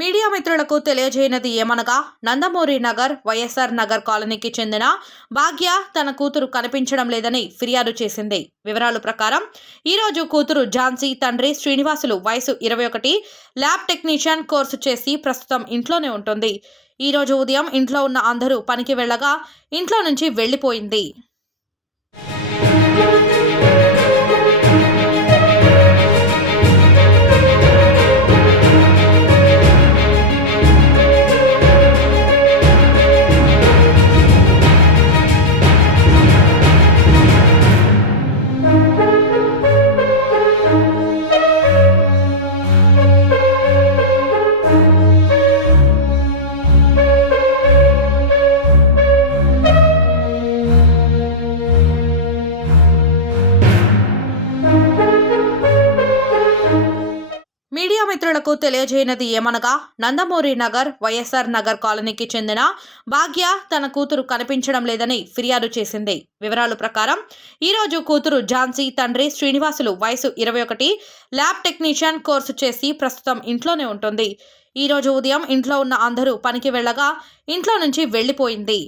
Media మిత్రులకు తెలియజేయనది ఏమనగా నందమూరి నగర్ వైఎస్ఆర్ నగర్ కాలనీకి చెందిన భాగ్య తన కూతురు కనిపించడం లేదని ఫిర్యాదు చేసింది. వివరాల ప్రకారం ఈరోజు కూతురు ఝాన్సీ తండ్రి శ్రీనివాసులు వయసు 21 ల్యాబ్ టెక్నీషియన్ కోర్సు చేసి ప్రస్తుతం ఇంట్లోనే ఉంటుంది. ఈరోజు ఉదయం ఇంట్లో ఉన్న అందరూ పనికి వెళ్ళగా ఇంట్లో నుంచి వెళ్లిపోయింది. మీడియా మిత్రులకు తెలియజేయనది ఏమనగా నందమూరి నగర్ వైఎస్ఆర్ నగర్ కాలనీకి చెందిన భాగ్య తన కూతురు కనిపించడం లేదని ఫిర్యాదు చేసింది. వివరాల ప్రకారం ఈరోజు కూతురు ఝాన్సీ తండ్రి శ్రీనివాసులు వయసు 21 ల్యాబ్ టెక్నీషియన్ కోర్సు చేసి ప్రస్తుతం ఇంట్లోనే ఉంటుంది. ఈరోజు ఉదయం ఇంట్లో ఉన్న అందరూ పనికి వెళ్ళగా ఇంట్లో నుంచి వెళ్లిపోయింది.